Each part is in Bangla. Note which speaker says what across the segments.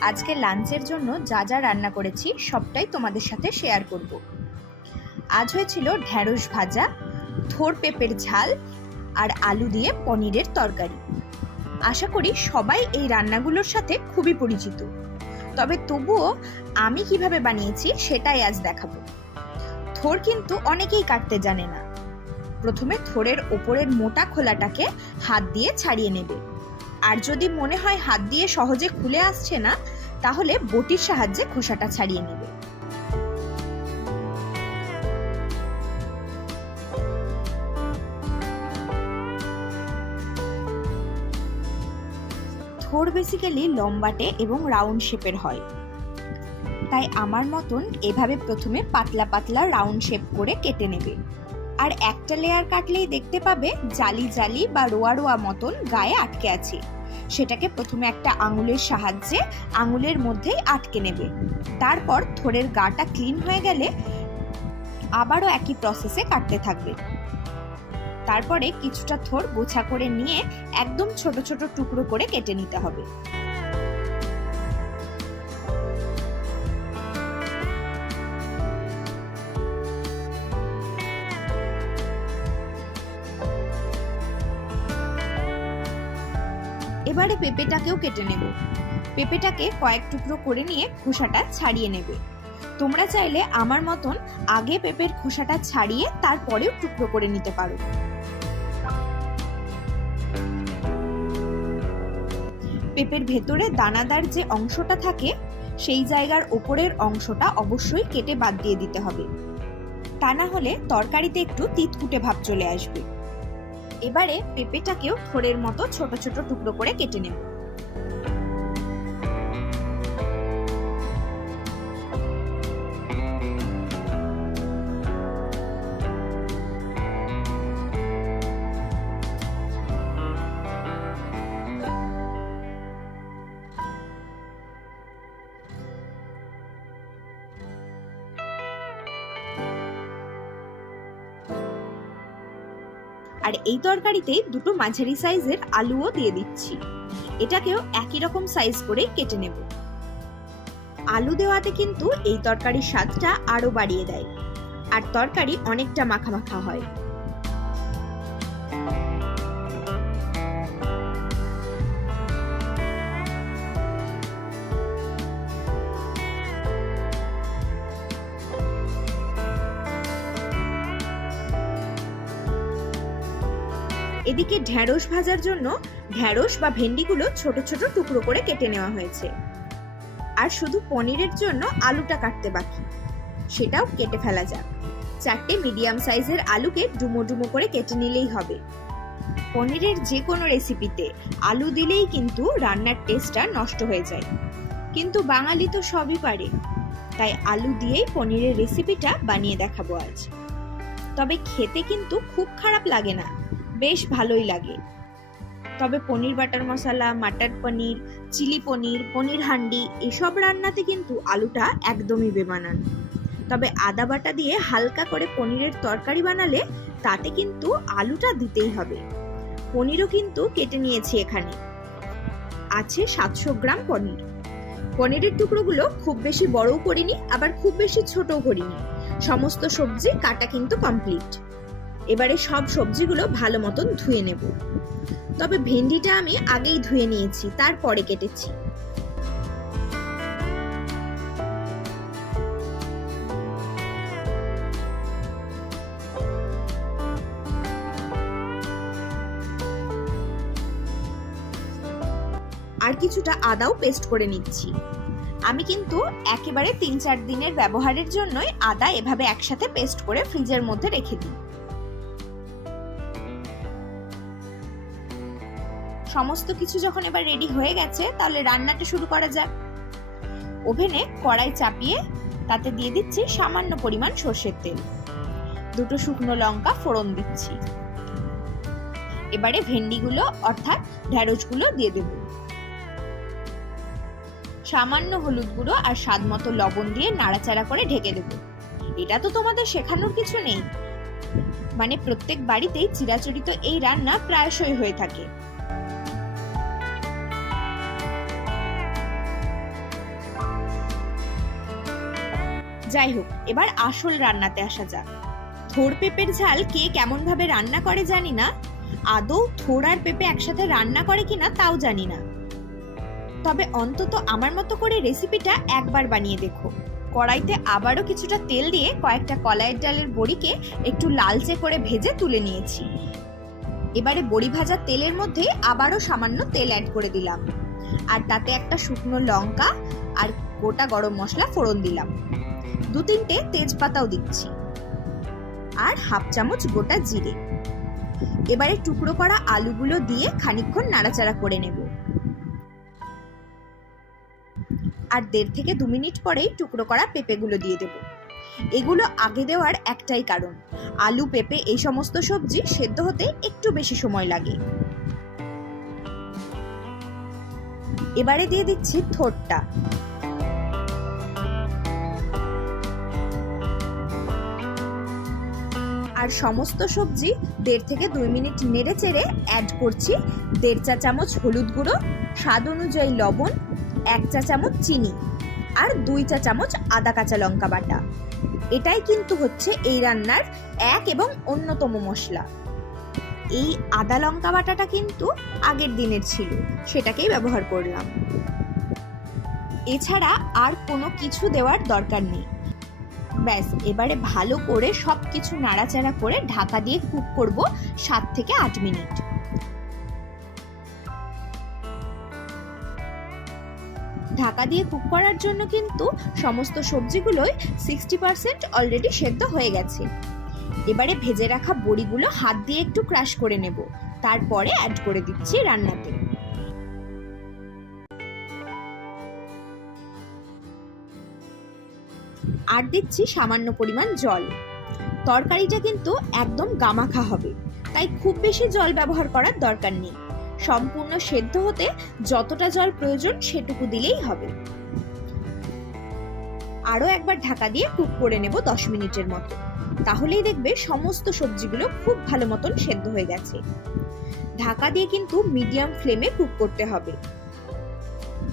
Speaker 1: আজকে লাঞ্চের জন্য যা যা রান্না করেছি সবটাই তোমাদের সাথে শেয়ার করব। আজ হয়েছিল ঢ্যাঁড়স ভাজা, থোর পেঁপের ঝাল আর আলু দিয়ে পনিরের তরকারি। আশা করি সবাই এই রান্নাগুলোর সাথে খুবই পরিচিত। তবে তবুও আমি কীভাবে বানিয়েছি সেটাই আজ দেখাবো। থোর কিন্তু অনেকেই কাটতে জানে না। প্রথমে থোরের ওপরের মোটা খোলাটাকে হাত দিয়ে ছাড়িয়ে নেবে। আর যদি মনে হয় হাত দিয়ে সহজে খুলে আসছে না, তাহলে বটির সাহায্যে খোসাটা ছাড়িয়ে নেবে। থোর বেসিক্যালি লম্বাটে এবং রাউন্ড শেপের হয়। তাই আমার মতন এভাবে প্রথমে পাতলা পাতলা রাউন্ড শেপ করে কেটে নেবে। আর একটা লেয়ার কাটলেই দেখতে পাবে জালি জালি বা রোয়া রোয়া মতন গায়ে আটকে আছে। সেটাকে প্রথমে একটা আঙুলের সাহায্যে আঙুলের মধ্যেই আটকে নেবে। তারপর থোড়ের গাটা ক্লিন হয়ে গেলে আবারও একই প্রসেসে কাটতে থাকবে। তারপরে কিছুটা থোর গোছা করে নিয়ে একদম ছোট ছোট টুকরো করে কেটে নিতে হবে। এবারে পেঁপেটাকেও কেটে নেব। পেঁপেটাকে কয়েক টুকরো করে নিয়ে খোসাটা ছাড়িয়ে নেবে। তোমরা চাইলে আমার মতন আগে পেঁপের খোসাটা ছাড়িয়ে তারপরেও টুকরো করে নিতে পারো। পেঁপের ভেতরে দানাদার যে অংশটা থাকে, সেই জায়গার ওপরের অংশটা অবশ্যই কেটে বাদ দিয়ে দিতে হবে। তা না হলে তরকারিতে একটু তিতকুটে ভাব চলে আসবে। এবারে পেঁপেটাকেও থোড়ের মতো ছোট ছোট টুকরো করে কেটে নেব। আর এই তরকারিতে দুটো মাঝারি সাইজের আলুও দিয়ে দিচ্ছি। এটাকেও একই রকম সাইজ করে কেটে নেব। আলু দেওয়াতে কিন্তু এই তরকারির স্বাদটা আরও বাড়িয়ে দেয়। আর তরকারি অনেকটা মাখা মাখা হয়। এদিকে ঢ্যাঁড়স ভাজার জন্য ঢ্যাঁড়স বা ভেন্ডিগুলো ছোট ছোট টুকরো করে কেটে নেওয়া হয়েছে। আর শুধু পনিরের জন্য আলুটা কাটতে বাকি। সেটাও কেটে ফেলা যাক। চারটে মিডিয়াম সাইজের আলুকে ডুমো ডুমো করে কেটে নিলেই হবে। পনিরের যে কোনো রেসিপিতে আলু দিলেই কিন্তু রান্নার টেস্টটা নষ্ট হয়ে যায়। কিন্তু বাঙালি তো সবই পারে। তাই আলু দিয়েই পনিরের রেসিপিটা বানিয়ে দেখাবো আজ। তবে খেতে কিন্তু খুব খারাপ লাগে না। বেশ ভালোই লাগে। তবে পনির বাটার মশলা, মাটার পনির, চিলি পনির পনির হান্ডি এসব রান্নাতে কিন্তু আলুটা একদমই বেমানান। তবে আদা বাটা দিয়ে হালকা করে পনিরের তরকারি বানালে তাতে কিন্তু আলুটা দিতেই হবে। পনিরও কিন্তু কেটে নিয়েছি এখানে। আছে সাতশো গ্রাম পনির। পনিরের টুকরোগুলো খুব বেশি বড়ও করিনি, আবার খুব বেশি ছোটও করিনি। সমস্ত সবজি কাটা কিন্তু কমপ্লিট। এবারে সব সবজিগুলো ভালো মতন ধুয়ে নেব। তবে ভেন্ডিটা আমি আগেই ধুয়ে নিয়েছি, তারপরে কেটেছি। আর কিছুটা আদাও পেস্ট করে নিচ্ছি। আমি কিন্তু একেবারে তিন চার দিনের ব্যবহারের জন্যই আদা এভাবে একসাথে পেস্ট করে ফ্রিজের মধ্যে রেখে দিই। সমস্ত কিছু যখন এবার রেডি হয়ে গেছে, তাহলে রান্নাটা শুরু করা যাক। ওভেনে কড়াই চাপিয়ে তাতে দিয়ে দিচ্ছি সামান্য পরিমাণ সর্ষের তেল। দুটো শুকনো লঙ্কা ফোড়ন দিচ্ছি। এবারে ভেন্ডিগুলো অর্থাৎ ঢ্যাঁড়সগুলো দিয়ে দেব। সামান্য হলুদ গুঁড়ো আর স্বাদ মতো লবণ দিয়ে নাড়াচাড়া করে ঢেকে দেব। এটা তো তোমাদের শেখানোর কিছু নেই। মানে প্রত্যেক বাড়িতেই চিরাচরিত এই রান্না প্রায়শই হয়ে থাকে। যাই হোক, এবার আসল রান্নাতে আসা যাক। থোর পেঁপের ঝাল কে কেমন ভাবে রান্না করে জানি না। আদৌ থোর আর পেঁপে একসাথে রান্না করে কিনা তাও জানি না। তবে অন্তত আমার মতো করে রেসিপিটা একবার বানিয়ে দেখো। কড়াইতে আবারও কিছুটা তেল দিয়ে কয়েকটা কলাইয়ের ডালের বড়িকে একটু লালচে করে ভেজে তুলে নিয়েছি। এবারে বড়ি ভাজা তেলের মধ্যে আবারও সামান্য তেল অ্যাড করে দিলাম। আর তাতে একটা শুকনো লঙ্কা আর গোটা গরম মশলা ফোড়ন দিলাম। দু তিনটে তেজপাতাও দিচ্ছি। আর হাফ চামচ গোটা জিরে। এবারে টুকরো করা আলুগুলো দিয়ে খানিকক্ষণ নাড়াচাড়া করে নেব। আর দেড় থেকে দু মিনিট পরেই টুকরো করা পেঁপেগুলো দিয়ে দেব। এগুলো আগে দেওয়ার একটাই কারণ, আলু, পেঁপে এই সমস্ত সবজি সেদ্ধ হতে একটু বেশি সময় লাগে। এবারে দিয়ে দিচ্ছি থোরটা আর সমস্ত সবজি দেড় থেকে দুই মিনিট নেড়ে চেড়ে অ্যাড করছি। দেড় চা চামচ হলুদ গুঁড়ো, স্বাদ অনুযায়ী লবণ, এক চা চামচ চিনি আর দুই চা চামচ আদা কাঁচা লঙ্কা বাটা। এটাই কিন্তু হচ্ছে এই রান্নার এক এবং অন্যতম মশলা। এই আদা লঙ্কা বাটাটা কিন্তু আগের দিনের ছিল, সেটাকেই ব্যবহার করলাম। এছাড়া আর কোনো কিছু দেওয়ার দরকার নেই। ব্যাস, এবারে ভালো করে সব কিছু নাড়াচাড়া করে ঢাকা দিয়ে কুক করব সাত থেকে আট মিনিট। ঢাকা দিয়ে কুক করার জন্য কিন্তু সমস্ত সবজিগুলোই সিক্সটি পার্সেন্ট অলরেডি সেদ্ধ হয়ে গেছে। এবারে ভেজে রাখা বড়িগুলো হাত দিয়ে একটু ক্রাশ করে নেব। তারপরে অ্যাড করে দিচ্ছি রান্নাতে। আর দিচ্ছি সামান্য পরিমাণ জল। তরকারিটা কিন্তু একদম গামাখা হবে, তাই খুব বেশি জল ব্যবহার করার দরকার নেই। সম্পূর্ণ সেদ্ধ হতে যতটা জল প্রয়োজন সেটুকু দিলেই হবে। আরও একবার ঢাকা দিয়ে কুক করে নেব দশ মিনিটের মতো। তাহলেই দেখবে সমস্ত সবজিগুলো খুব ভালো মতন সেদ্ধ হয়ে গেছে। ঢাকা দিয়ে কিন্তু মিডিয়াম ফ্লেমে কুক করতে হবে।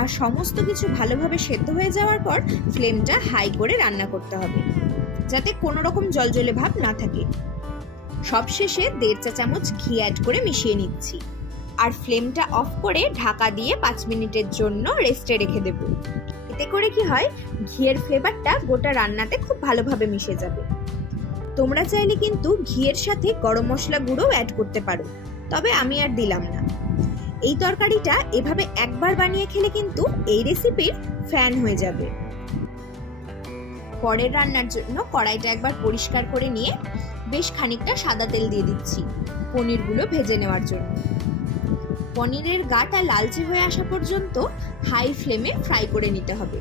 Speaker 1: আর সমস্ত কিছু ভালোভাবে সেদ্ধ হয়ে যাওয়ার পর ফ্লেমটা হাই করে রান্না করতে হবে, যাতে কোনো রকম জলজলে ভাব না থাকে। সবশেষে দেড় চা চামচ ঘি অ্যাড করে মিশিয়ে নিচ্ছি। আর ফ্লেমটা অফ করে ঢাকা দিয়ে পাঁচ মিনিটের জন্য রেস্টে রেখে দেব। এতে করে কি হয়, ঘিয়ের ফ্লেভারটা গোটা রান্নাতে খুব ভালোভাবে মিশে যাবে। তোমরা চাইলে কিন্তু ঘিয়ের সাথে গরম মশলা গুঁড়োও অ্যাড করতে পারো, তবে আমি আর দিলাম না। এই তরকারিটা এভাবে একবার বানিয়ে খেলে কিন্তু এই রেসিপির ফ্যান হয়ে যাবে। পরের রান্নার জন্য কড়াইটা একবার পরিষ্কার করে নিয়ে বেশ খানিকটা সাদা তেল দিয়ে দিচ্ছি পনিরগুলো ভেজে নেওয়ার জন্য। পনিরের গাটা লালচে হয়ে আসা পর্যন্ত হাই ফ্লেমে ফ্রাই করে নিতে হবে।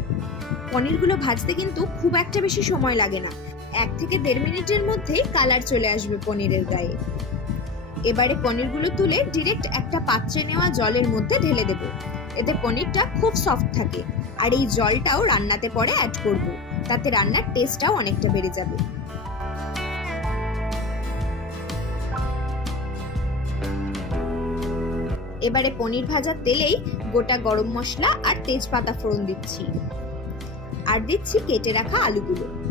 Speaker 1: পনিরগুলো ভাজতে কিন্তু খুব একটা বেশি সময় লাগে না। এক থেকে দেড় মিনিটের মধ্যেই কালার চলে আসবে পনিরের গায়ে। এবারে পনিরগুলো তুলে ডিরেক্ট একটা পাত্রে নেওয়া জলের মধ্যে ঢেলে দেব। এতে পনিরটা খুব সফট থাকে আর এই জলটাও রান্নাতে পরে অ্যাড করব। তাতে রান্নার টেস্টটাও অনেকটা বেড়ে যাবে। এবারে পনির ভাজার তেলেই গোটা গরম মশলা আর তেজপাতা ফোড়ন দিচ্ছি। আর দিচ্ছি কেটে রাখা আলুগুলো।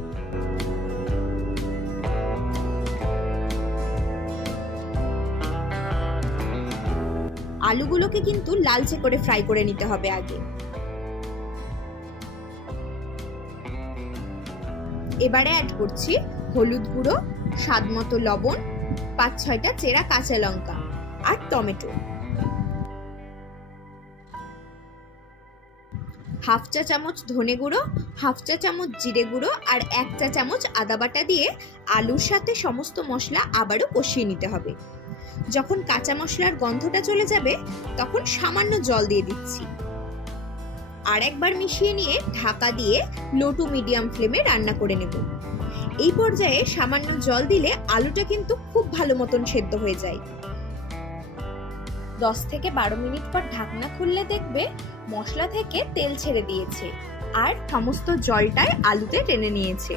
Speaker 1: আলুগুলোকে কিন্তু লালচে করে ফ্রাই করে নিতে হবে আগে। এবারে অ্যাড করছি হলুদ গুঁড়ো, স্বাদ মতো লবণ, পাঁচ ছয়টা চেরা কাঁচা লঙ্কা আর টমেটো। হাফ চা চামচ ধনে গুঁড়ো, হাফ চা চামচ জিরে গুঁড়ো আর এক চা চামচ আদা বাটা দিয়ে আলুর সাথে সমস্ত মশলা আবারও কষিয়ে নিতে হবে। যখন কাঁচা মশলার গন্ধটা চলে যাবে, তখন সামান্য জল দিয়ে দিচ্ছি। আর একবার মিশিয়ে নিয়ে ঢাকা দিয়ে লো টু মিডিয়াম ফ্লেমে রান্না করে নেব। এই পর্যায়ে সামান্য জল দিলে আলুটা কিন্তু খুব ভালো মতন সেদ্ধ হয়ে যায়। দশ থেকে বারো মিনিট পর ঢাকনা খুললে দেখবে মশলা থেকে তেল ছেড়ে দিয়েছে আর সমস্ত জলটাই আলুতে টেনে নিয়েছে।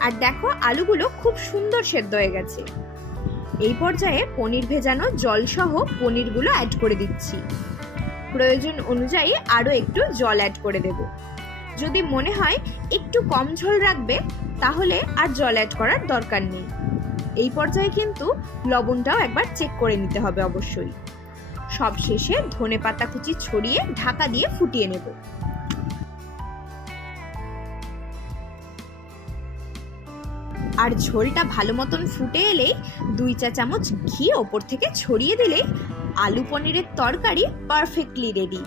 Speaker 1: আর দেখো, আলুগুলো খুব সুন্দর সেদ্ধ হয়ে গেছে। এই পর্যায়ে পনির ভেজানো জলসহ পনিরগুলো অ্যাড করে দিচ্ছি। প্রয়োজন অনুযায়ী আরও একটু জল অ্যাড করে দেব। যদি মনে হয় একটু কম ঝোল রাখবে, তাহলে আর জল অ্যাড করার দরকার নেই। এই পর্যায়ে কিন্তু লবণটাও একবার চেক করে নিতে হবে অবশ্যই। সব শেষে ধনে পাতা কুচি ছড়িয়ে ঢাকা দিয়ে ফুটিয়ে নেব। আর ঝোলটা ভালো মতন ফুটে এলে দুই চা চামচ ঘি ওপর থেকে ছড়িয়ে দিলে আলু পনিরের তরকারি পারফেক্টলি রেডি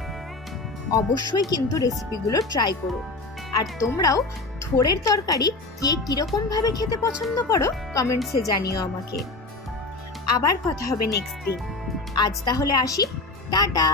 Speaker 1: অবশ্যই কিন্তু রেসিপিগুলো ট্রাই করো। আর তোমরাও থোড়ের তরকারি কে কীরকম ভাবে খেতে পছন্দ করো কমেন্টসে জানিও আমাকে। আবার কথা হবে নেক্সট দিন। আজ তাহলে আসি। টাটা!